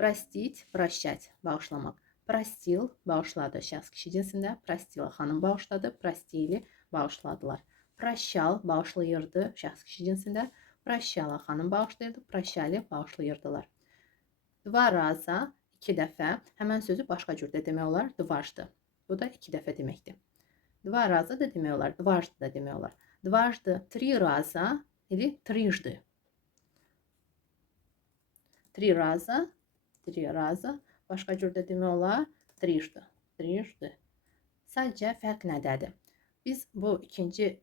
Простить, прощать, bağışlamaq. Простил, bağışladı şəxs kişi cinsində. Простила xanım bağışladı. Простили, bağışladılar. Прощал, bağışlayırdı şəxs kişi cinsində. Прощала xanım bağışlayırdı. Прощали, bağışlayırdılar. Два раза, iki dəfə. Həmən sözü başqa cür də demək olar. Дважды. Bu da iki dəfə deməkdir. Два раза da demək olar. Дважды da demək olar. Дважды, три раза или трижды. Три раза, три раза. Başqa cür də demək olar. Трижды, трижды. Sadəcə fərq nədədir? Biz bu ikinci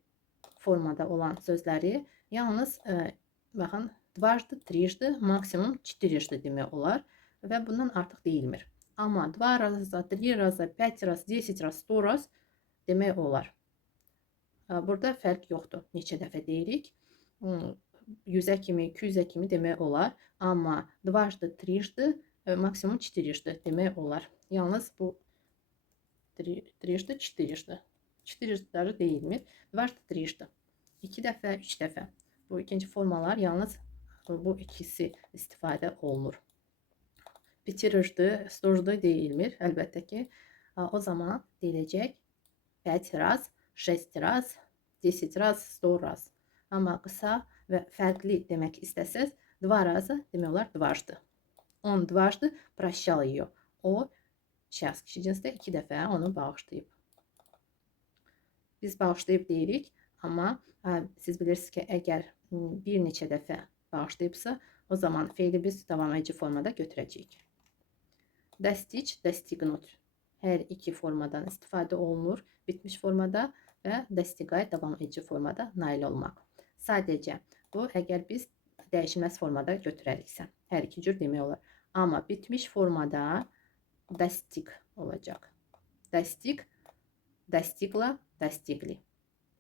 formada olan sözləri yalnız baxın, дважды, трижды, maksimum четырежды demək olar və bundan artıq deyilmir. Amma два раза, три раза, пять раз, 10 раз, 100 раз demək olar. Burada fərq yoxdur. Neçə dəfə deyirik? 100-ə kimi, 200-ə kimi demək olar. Amma дважды, трижды, maksimum четырежды demək olar. Yalnız bu трижды, четырежды. Четырежды deyilmir. Дважды, трижды. 2 dəfə, 3 dəfə. Bu ikinci formalar yalnız bu ikisi istifadə olunur. Bitirirdi, stojdu deyilmir. Əlbəttə ki, o zaman deyiləcək 5 раз, 6 раз, 10 раз, 100 раз. Amma qısa və fərqli demək istəsəz, два раза demək olar дважды. Он дважды прощал ее. O şəxs kişi cinsdə 2 dəfə onu bağışlayıb. Biz bağışlayıb deyirik, amma siz bilirsiniz ki, əgər bir neçə dəfə bağışlayıbsa, o zaman feili biz davam edici formada götürəcəyik. Достичь, достигнуть. Hər iki formadan istifadə olunur. Bitmiş formada və достигать davam edici formada nail olmaq. Sadəcə bu, əgər biz dəyişilməz formada götürəriksə, hər iki cür demək olar. Amma bitmiş formada достиг olacaq. Достиг, достигла, достигли.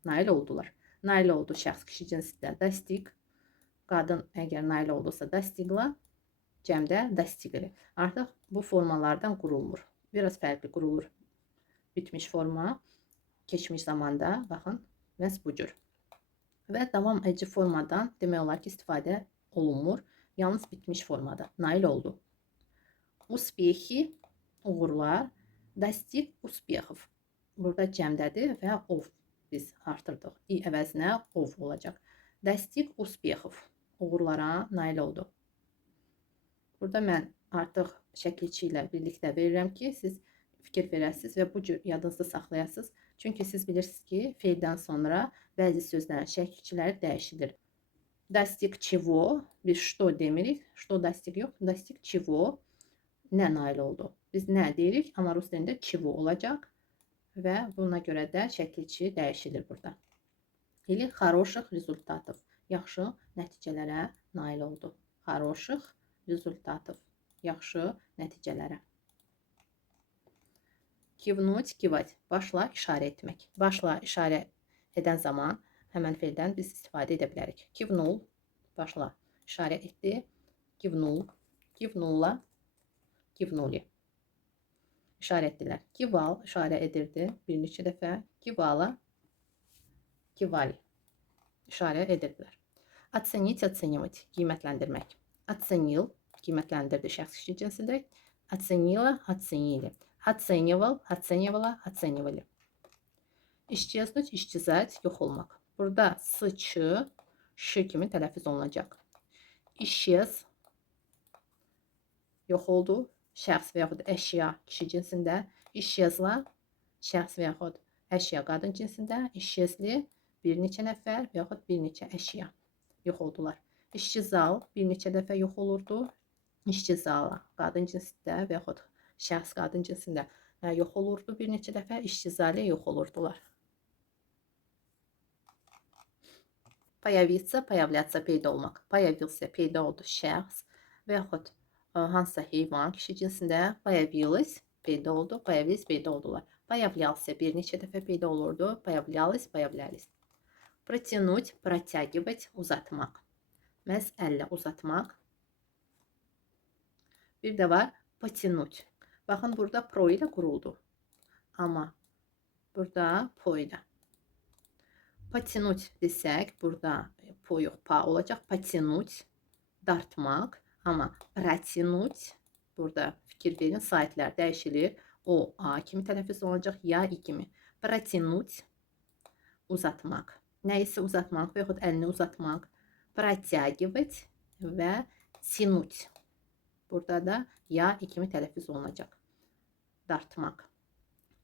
Nail oldular. Nail oldu şəxs kişi cinsində достиг. Qadın əgər nail oldusa достигла, cəmdə достигли. Artıq bu formalardan qurulmur. Biraz fərqli qurulur. Bitmiş forma, keçmiş zamanda, baxın, məhz bu cür. Və davam edici formadan demək olar ki, istifadə olunmur. Yalnız bitmiş formada. Nail oldu. Успехи, uğurlar. Достиг успехов. Burada cəmdədir və ov biz artırdıq. İ əvəzinə ov olacaq. Достиг успехов. Uğurlara nail oldu. Burada mən artıq şəkilçi ilə birlikdə verirəm ki, siz fikir verəsiniz və bu cür yadınızda saxlayasınız. Çünki siz bilirsiniz ki, feildən sonra bəzi sözlərin şəkilçiləri dəyişilir. Достиг чего? Biz что demirik. Что достиг yox. Достиг чего? Nə nail oldu? Biz nə deyirik, amma rus dilində чего olacaq və buna görə də şəkilçi dəyişilir burada. Или хороших результатов. Yaxşı nəticələrə nail oldu. Хороших результатов. Yaxşı nəticələrə. Kivnуть, kivать. Başla işarə etmək. Başla işarə edən zaman həmən feildən biz istifadə edə bilərik. Kivnul, başla işarə etdi. Kivnul, kivnulla, kivnuli. İşarə etdilər. Kival işarə edirdi bir neçə dəfə. Kivala, kivali. İşarə edirdilər. Оценить, оценивать. Qiymətləndirmək. Оценил, qiymətləndirdi şəxs kişi cinsində. Оценила, оценили. Оценивал, оценивала, оценивали. İşçiyaznуть, işçizat, yox olmaq. Burada s, ç, ş kimi tələffüz olunacaq. İşyaz, yox oldu. Şəxs və yaxud əşya kişi cinsində. İşyazla, şəxs və yaxud əşya qadın cinsində. İşyazli, bir neçə nəfər və yaxud bir neçə əşya yox oldular. İşçizal, bir neçə dəfə yox olurdu. İşçizala, qadın cinsində və yaxud şəxs qadın cinsində yox olurdu bir neçə dəfə. İşçizali yox olurdular. Появиться, появляться, peyda olmaq. Появился, peyda oldu şəxs və yaxud hansısa heyvan kişi cinsində. Появилась, peyda oldu. Появились, peyda oldular. Появлялся, bir neçə dəfə peyda olurdu. Появлялись, появлялись. Протянуть, протягивать, uzatmaq. Məhz əllə uzatmaq. Bir də var потянуть. Baxın, burada pro ilə quruldu. Amma burada po ilə. Потянуть desək, burada po yox, pa olacaq. Потянуть, dartmaq. Amma протянуть, Burada fikir verin. Saytlar dəyişilir. O A kimi tələffüz olunacaq, ya I kimi. Протянуть uzatmaq. Nəyisə uzatmaq və yaxud əlini uzatmaq. Протягивать və тянуть. Burada da ya I kimi tələffüz olunacaq. Dartmaq.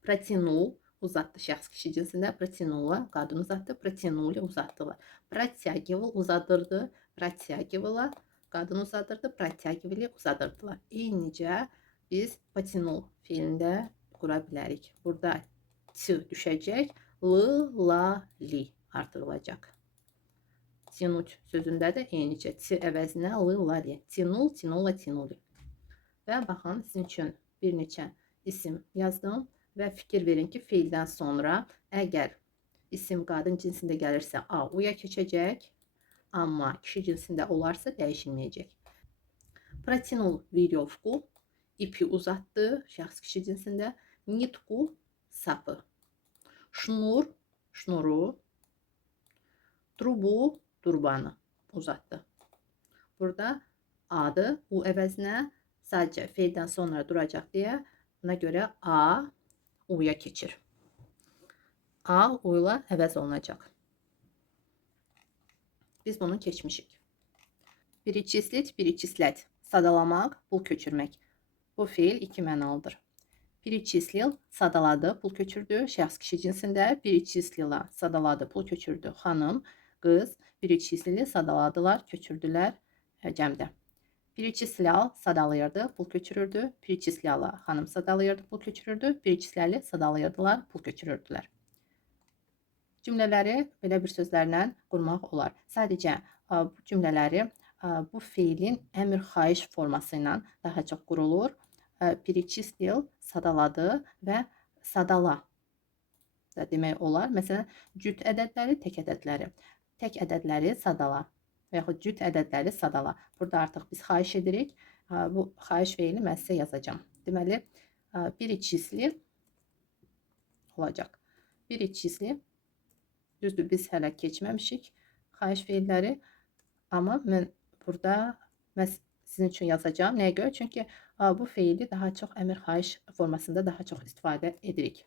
Протянул uzatdı şəxs kişi cinsində. Протянула qadın uzatdı. Протянули uzatdılar. Протягивал uzadırdı. Протягивала qadın uzadırdı. Протягивали uzadırdılar. Eynicə biz потянул fiilində qura bilərik. Burada t düşəcək. L, la, li artırılacaq. Тянуть sözündə də eynicə t əvəzinə l, la, li. Тянул, тянула, тянули. Və baxın, sizin üçün bir neçə isim yazdım və fikir verin ki, fiildən sonra əgər isim qadın cinsində gəlirsə A uya keçəcək, amma kişi cinsində olarsa dəyişilməyəcək. Протянул веревку, ipi uzatdı, şəxs kişi cinsində. Nitku, sapı. Şnur, şnuru. Trubu, turbanı uzatdı. Burada A'dı U əvəzinə sadəcə feildən sonra duracaq deyə buna görə A U'ya keçir. A U ilə əvəz olunacaq. Biz bunu keçmişik. Перечислить, перечислять. Sadalamaq, pul köçürmək. Bu fiil iki mənalıdır. Перечислил, sadaladı, pul köçürdü. Şəxs kişi cinsində. Перечислила, sadaladı, pul köçürdü. Xanım, qız. Перечислили, sadaladılar, köçürdülər cəmdə. Перечислял, sadalayırdı, pul köçürürdü. Перечисляла, xanım sadalayırdı, pul köçürürdü. Перечисляли, sadalayırdılar, pul köçürürdülər. Cümlələri belə bir sözlərlə qurmaq olar. Sadəcə bu cümlələri bu fiilin əmr xahiş forması ilə daha çox qurulur. Перечислил, sadaladı və sadala da demək olar. Məsələn, cüt ədədləri, tək ədədləri. Tək ədədləri sadala və yaxud cüt ədədləri sadala. Burada artıq biz xahiş edirik. Bu xahiş fiili mən sizə yazacağım. Deməli, перечисли olacaq. Перечисли. Düzdür, biz hələ keçməmişik xahiş fiilləri. Amma mən burada sizin üçün yazacağım. Nəyə görə? Çünki bu fiili daha çox əmr xahiş formasında daha çox istifadə edirik.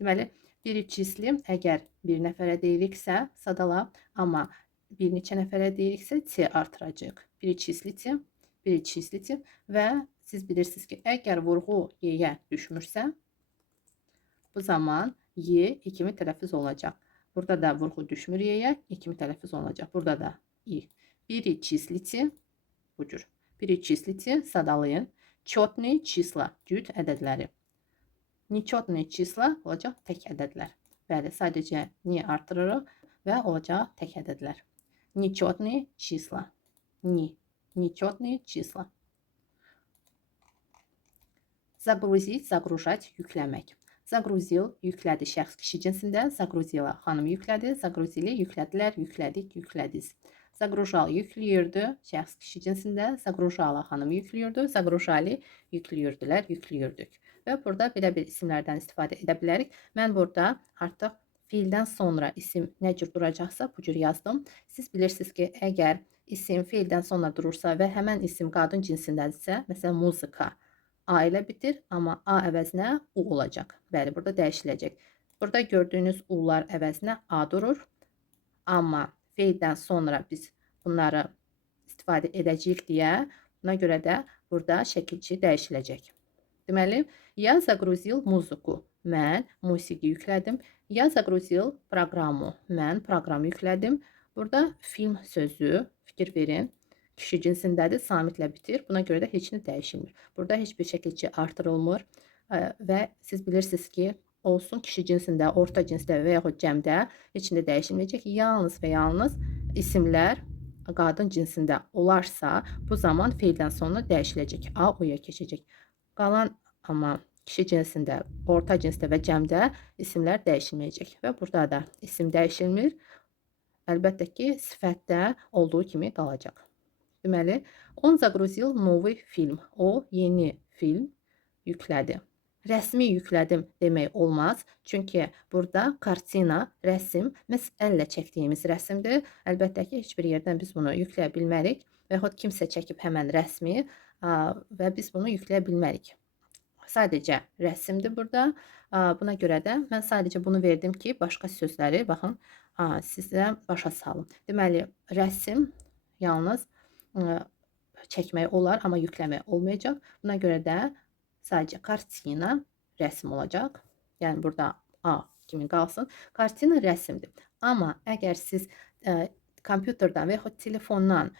Deməli, перечисли əgər bir nəfərə deyiriksə sadala, amma bir neçə nəfərə deyiriksə t artıracaq. Перечислите, перечислите və siz bilirsiniz ki, əgər vurğu y-yə düşmürsə, bu zaman y i kimi tələffüz olacaq. Burada da vurğu düşmür y-yə, i kimi tələffüz olacaq. Burada da i. Перечислите, bu cür. Перечислите, sadalayın. Четные числа, cüt ədədləri. Nechotные числа olacaq tək ədədlər. Bəli, sadəcə ni artırırıq və olacaq tək ədədlər. Nechotные числа. Ni. Nechotные числа. Загрузить, загружать, yükləmək. Загрузил, yüklədi şəxs kişi cinsində. Загрузила, xanım yüklədi. Загрузили, yüklədilər, yüklədik, yüklədiz. Загружал, yükləyirdi şəxs kişi cinsində. Загружала, xanım yükləyirdi. Загружали, yükləyirдilər, yükləyirdik. Və burada belə bir isimlərdən istifadə edə bilərik. Mən burada artıq fiildən sonra isim nə cür duracaqsa bu cür yazdım. Siz bilirsiniz ki, əgər isim fiildən sonra durursa və həmən isim qadın cinsindədirsə, məsələn, muzika A ilə bitir, amma A əvəzinə U olacaq. Bəli, burada dəyişiləcək. Burada gördüyünüz U'lar əvəzinə A durur. Amma fiildən sonra biz bunları istifadə edəcəyik deyə, buna görə də burada şəkilçi dəyişiləcək. Deməli, я загрузил музыку. Mən musiqi yüklədim. Я загрузил программу. Mən proqram yüklədim. Burada film sözü, fikir verin, kişi cinsindədir, samitlə bitir. Buna görə də heç nə dəyişilmir. Burada heç bir şəkilçi artırılmır və siz bilirsiniz ki, olsun kişi cinsində, orta cinsdə və yaxud cəmdə heç nə dəyişilməyəcək. Yalnız və yalnız isimlər qadın cinsində olarsa, bu zaman feildən sonra dəyişiləcək. A, O'ya keçəcək. Qalan amma kişi cinsində, orta cinsdə və cəmdə isimlər dəyişilməyəcək. Və burada da isim dəyişilmir. Əlbəttə ki, sifətdə olduğu kimi qalacaq. Deməli, on загрузил новый film. O, yeni film yüklədi. Rəsmi yüklədim demək olmaz. Çünki burada kartina, rəsim, məhz əllə çəkdiyimiz rəsimdir. Əlbəttə ki, heç bir yerdən biz bunu yükləyə bilmərik. Və yaxud kimsə çəkib həmən rəsmi və biz bunu yükləyə bilmərik. Sadəcə rəsmdir burada. Buna görə də mən sadəcə bunu verdim ki, başqa sözləri baxın sizə başa salım. Deməli, rəsm yalnız çəkmək olar, amma yükləmək olmayacaq. Buna görə də sadəcə kartina rəsm olacaq. Yəni burada A kimi qalsın. Kartina rəsmdir. Amma əgər siz kompüterdən və yaxud telefondan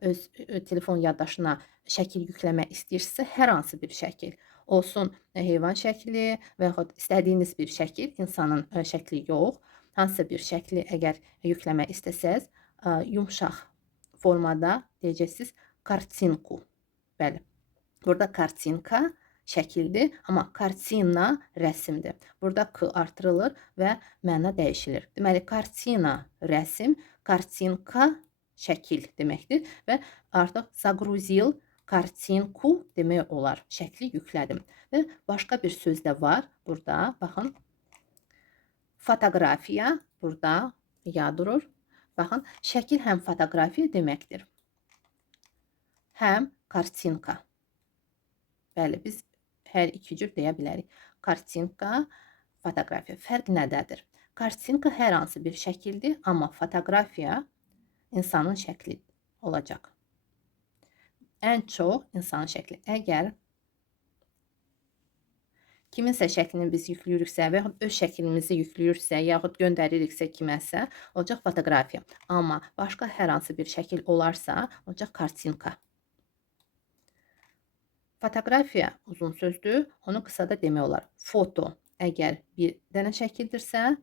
öz telefon yaddaşına şəkil yükləmək istəyirsinizsə, hər hansı bir şəkil olsun, heyvan şəkli və yaxud istədiyiniz bir şəkil, insanın şəkli yox, hansısa bir şəkli əgər yükləmək istəsəz, yumşaq formada deyəcəksiniz kartinku. Bəli. Burada kartinka şəkildir, amma kartina rəsmdir. Burada k artırılır və məna dəyişilir. Deməli, kartina rəsm, kartinka şəkil deməkdir və artıq zagruzil kartinku demək olar. Şəkli yüklədim. Və başqa bir söz də var burada. Baxın. Fotoqrafiya burada ya durur. Baxın, şəkil həm fotoqrafiya deməkdir, həm kartinka. Bəli, biz hər iki cür deyə bilərik. Kartinka, fotoqrafiya. Fərq nədədir? Kartinka hər hansı bir şəkildir, amma fotoqrafiya insanın şəkli olacaq. Ən çox insanın şəkli. Əgər kiminsə şəklini biz yükləyiriksə və yaxud öz şəklimizi yükləyiriksə, yaxud göndəririksə kiməsə, olacaq fotoqrafiya. Amma başqa hər hansı bir şəkil olarsa, olacaq kartinka. Fotoqrafiya uzun sözdür, onu qısada demək olar. Foto əgər bir dənə şəkildirsə,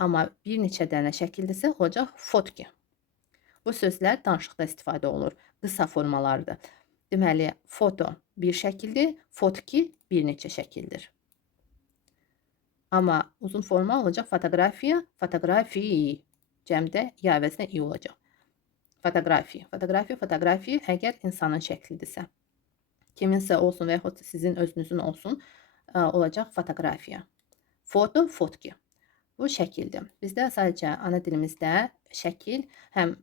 amma bir neçə dənə şəkildirsə, olacaq fotki. Bu sözlər danışıqda istifadə olunur, qısa formalardır. Deməli, foto bir şəkildir, fotki bir neçə şəkildir. Amma uzun forma olacaq fotoqrafiya, fotoqrafiyi. Cəmdə ya əvəzinə i olacaq. Fotoqrafiya, fotoqrafiya, fotoqrafiya əgər insanın şəklidirsə. Kiminsə olsun və yaxud sizin özünüzün olsun, olacaq fotoqrafiya. Foto, fotki. Bu şəkildir. Bizdə sadəcə ana dilimizdə şəkil həm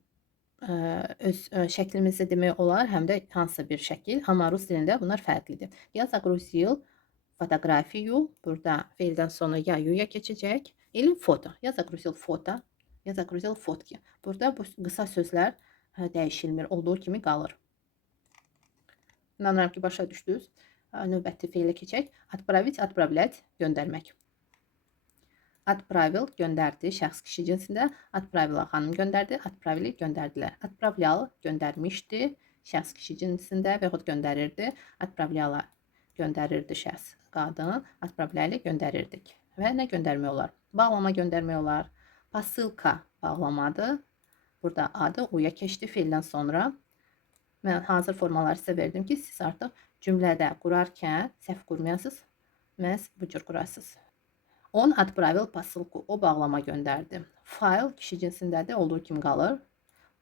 öz şəklimizi demək olar, həm də hansısa bir şəkil, amma rus dilində bunlar fərqlidir. Ya zagruzil fotoqrafiyu, burada feildən sonra ya yuya keçəcək, или foto. Ya zagruzil foto, ya zagruzil fotki. Burada bu qısa sözlər dəyişilmir, olduğu kimi qalır. İnanıram ki, başa düşdünüz. Növbəti feilə keçək. Отправить, отправлять, göndərmək. Отправил, göndərdi, şəxs kişi cinsində. Отправила, xanım göndərdi. Отправили, göndərdilər. Отправлял, göndərmişdi, şəxs kişi cinsində və yaxud göndərirdi. Отправляла, göndərirdi şəxs qadın. Отправляли, göndərirdik. Və nə göndərmək olar? Bağlama göndərmək olar. Посылка bağlamadır. Burada adı uya keçdi feildən sonra. Mən hazır formaları sizə verdim ki, siz artıq cümlədə qurarkən səhv qurmayasınız, məhz bu cür qurasınız. On отправил посылку, o bağlama göndərdi. Fayl kişi cinsindədir, olduğu kimi qalır.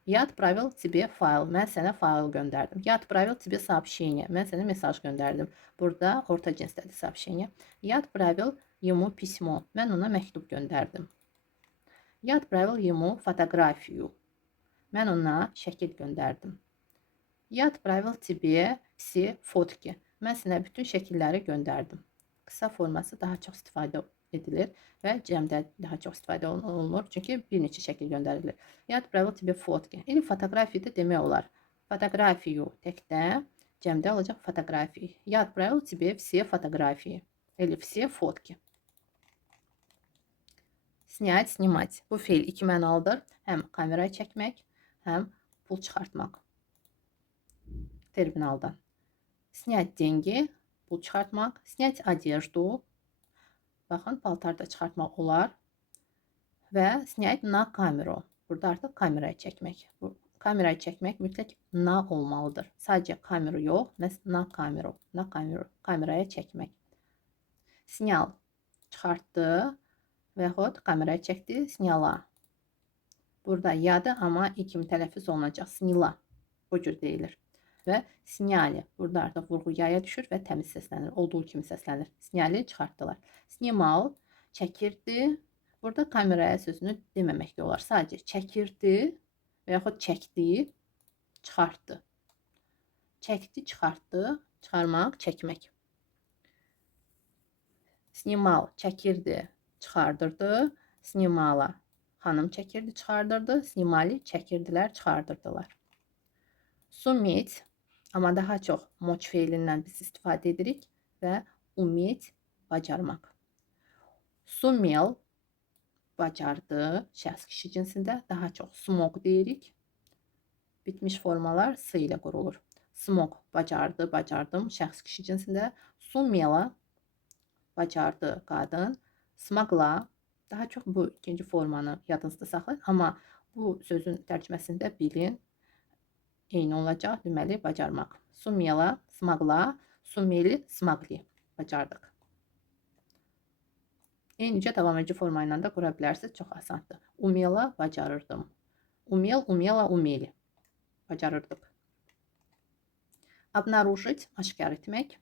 Я отправил тебе файл, mən sənə fayl göndərdim. Я отправил тебе сообщение, mən sənə mesaj göndərdim. Burada orta cinsdədir сообщение. Я отправил ему письмо, mən ona məktub göndərdim. Я отправил ему фотографию, mən ona şəkil göndərdim. Я отправил тебе все фотки. Mən sənə bütün şəkilləri göndərdim. Qısa forması daha çox istifadə edilir və cəmdə daha çox istifadə olunur. Çünki bir neçə şəkil göndərilir. Я отправил тебе фотки. İli fotoqrafiya da demək olar. Fotoqrafiyu təkdə, cəmdə olacaq fotoqrafiya. Я отправил тебе все фотографии. İli все фотки. Снять, снимать. Bu feil iki mənalıdır. Həm kameraya çəkmək, həm pul çıxartmaq. Terminaldan. Снять деньги, pul çıxartmaq. Снять одежду. Baxın, paltar da çıxartmaq olar. Və снять на камеру. Burada artıq kameraya çəkmək. Bu kameraya çəkmək mütləq na olmalıdır. Sadəcə kameru yox, məhz na kameru. Na kameru. Kameraya çəkmək. Снял. Çıxartdı və yaxud kameraya çəkdi. Сняла. Burada yadır, amma i kimi tələffüz olunacaq. Сняла. Bu cür deyilir. Və snyali. Burada artıq vurğu yaya düşür və təmiz səslənir. Olduğu kimi səslənir. Snyali çıxartdılar. Snimal çəkirdi. Burada kameraya sözünü deməmək də olar. Sadəcə çəkirdi və yaxud çəkdi, çıxartdı. çəkdi, çıxartdı, çıxarmaq, çəkmək. Snimal çəkirdi, çıxardırdı. Snimala xanım çəkirdi, çıxardırdı. Snimali çəkirdilər, çıxardırdılar. Sumet, amma daha çox moç feilindən biz istifadə edirik və umet bacarmaq. Sumel bacardı, şəxs kişi cinsində, daha çox smog deyirik. Bitmiş formalar s ilə qurulur. Smog bacardı, bacardım, şəxs kişi cinsində. Sumela bacardı, qadın. Smagla, daha çox bu ikinci formanı yadınızda saxlayın. Amma bu sözün tərcüməsində bilin, eyni olacaq, deməli, bacarmaq. Sumela, smagla, sumeli, smagli, bacardıq. Eynicə davam edici forma ilə də qura bilərsiniz, çox asandır. Umela, bacarırdım. Umel, umela, umeli, bacarırdıq. Обнаружить, aşkar etmək.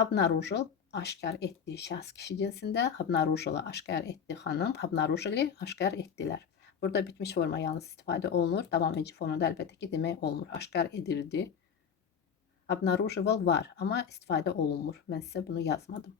Обнаружил, aşkar etdi, şəxs kişi cinsində. Обнаружила, aşkar etdi, xanım. Обнаружили, aşkar etdilər. Burada bitmiş forma yalnız istifadə olunur. Davam edici formada əlbəttə ki, demək olmur. Aşkar edirdi. Обнаруживал var, amma istifadə olunmur. Mən sizə bunu yazmadım.